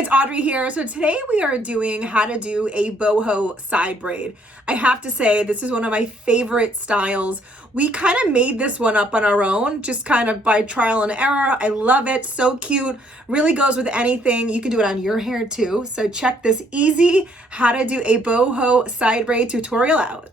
it's Audrey here. So today we are doing how to do a boho side braid. I have to say this is one of my favorite styles. We kind of made this one up on our own, just kind of by trial and error. I love it, so cute, really goes with anything. You can do it on your hair too. So check this easy how to do a boho side braid tutorial out.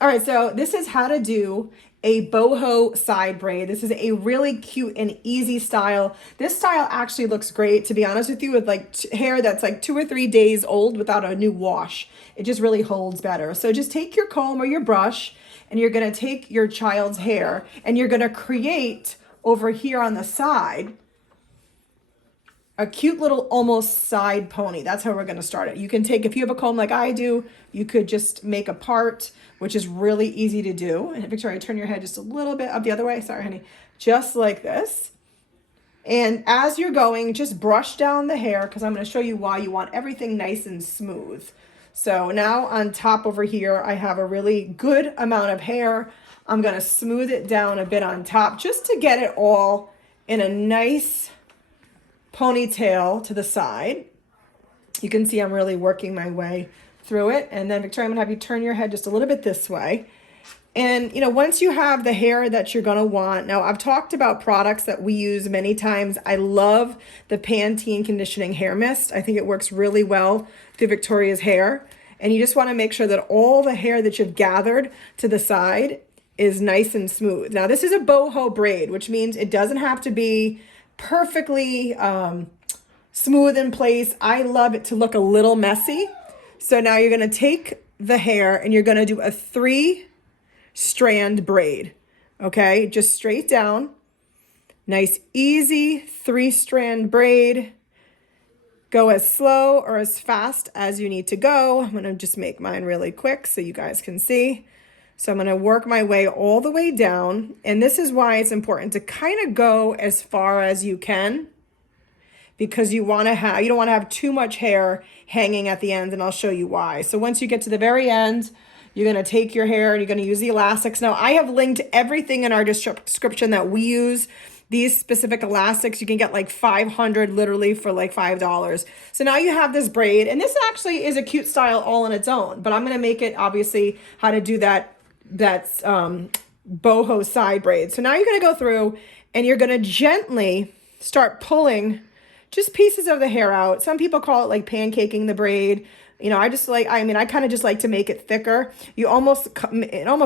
All right, so this is how to do a boho side braid. This is a really cute and easy style. This style actually looks great, to be honest with you, with like hair that's like 2 or 3 days old without a new wash. It just really holds better. So just take your comb or your brush and you're gonna take your child's hair and you're gonna create over here on the side a cute little almost side pony. That's how we're gonna start it. You can take, if you have a comb like I do, you could just make a part, which is really easy to do. And Victoria, turn your head just a little bit up the other way. Sorry, honey. Just like this. And as you're going, just brush down the hair because I'm gonna show you why you want everything nice and smooth. So now on top over here, I have a really good amount of hair. I'm gonna smooth it down a bit on top just to get it all in a nice ponytail to the side. You can see I'm really working my way through it. And then Victoria, I'm gonna have you turn your head just a little bit this way. And you know, once you have the hair that you're gonna want, now I've talked about products that we use many times. I love the Pantene conditioning hair mist. I think it works really well through Victoria's hair. And you just wanna make sure that all the hair that you've gathered to the side is nice and smooth. Now this is a boho braid, which means it doesn't have to be perfectly smooth in place. I love it to look a little messy. So now you're going to take the hair and you're going to do a 3-strand braid. Okay, just straight down. Nice, easy 3-strand braid. Go as slow or as fast as you need to go. I'm going to just make mine really quick so you guys can see. So I'm going to work my way all the way down. And this is why it's important to kind of go as far as you can, because you don't want to have too much hair hanging at the end, and I'll show you why. So once you get to the very end, you're going to take your hair and you're going to use the elastics. Now I have linked everything in our description that we use. These specific elastics, you can get like 500 literally for like $5. So now you have this braid, and this actually is a cute style all on its own, but I'm going to make it obviously how to do that's boho side braid. So now you're going to go through and you're going to gently start pulling just pieces of the hair out. Some people call it like pancaking the braid. You know, I kind of just like to make it thicker. It almost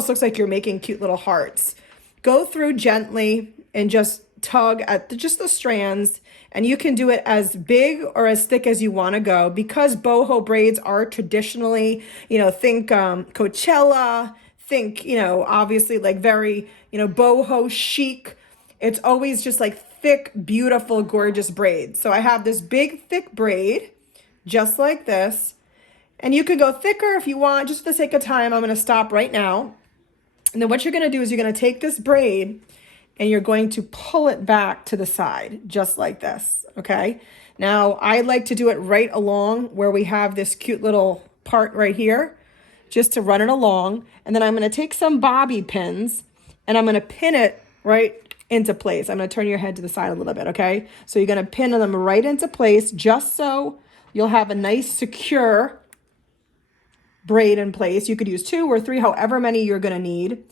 looks like you're making cute little hearts. Go through gently and just tug at just the strands, and you can do it as big or as thick as you want to go, because boho braids are traditionally, you know, think Coachella, think, you know, obviously like very, you know, boho chic. It's always just like thick, beautiful, gorgeous braids. So I have this big, thick braid, just like this. And you could go thicker if you want. Just for the sake of time, I'm going to stop right now. And then what you're going to do is you're going to take this braid and you're going to pull it back to the side, just like this, okay? Now, I like to do it right along where we have this cute little part right here, just to run it along. And then I'm going to take some bobby pins and I'm going to pin it right into place. I'm going to turn your head to the side a little bit, okay? So you're going to pin them right into place just so you'll have a nice secure braid in place. You could use 2 or 3, however many you're going to need.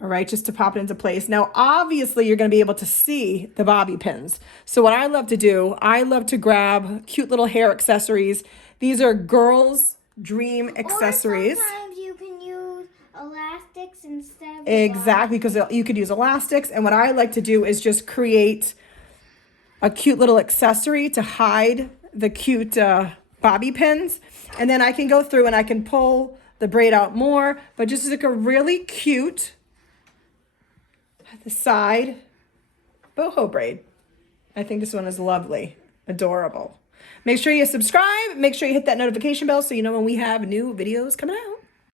All right, just to pop it into place. Now, obviously, you're going to be able to see the bobby pins. So what I love to do, I love to grab cute little hair accessories. These are girls' dream accessories. Or sometimes you can use elastics instead of Exactly, because you could use elastics. And what I like to do is just create a cute little accessory to hide the cute bobby pins. And then I can go through and I can pull the braid out more, but just like a really cute the side boho braid. I think this one is lovely, adorable. Make sure you subscribe, make sure you hit that notification bell so you know when we have new videos coming out.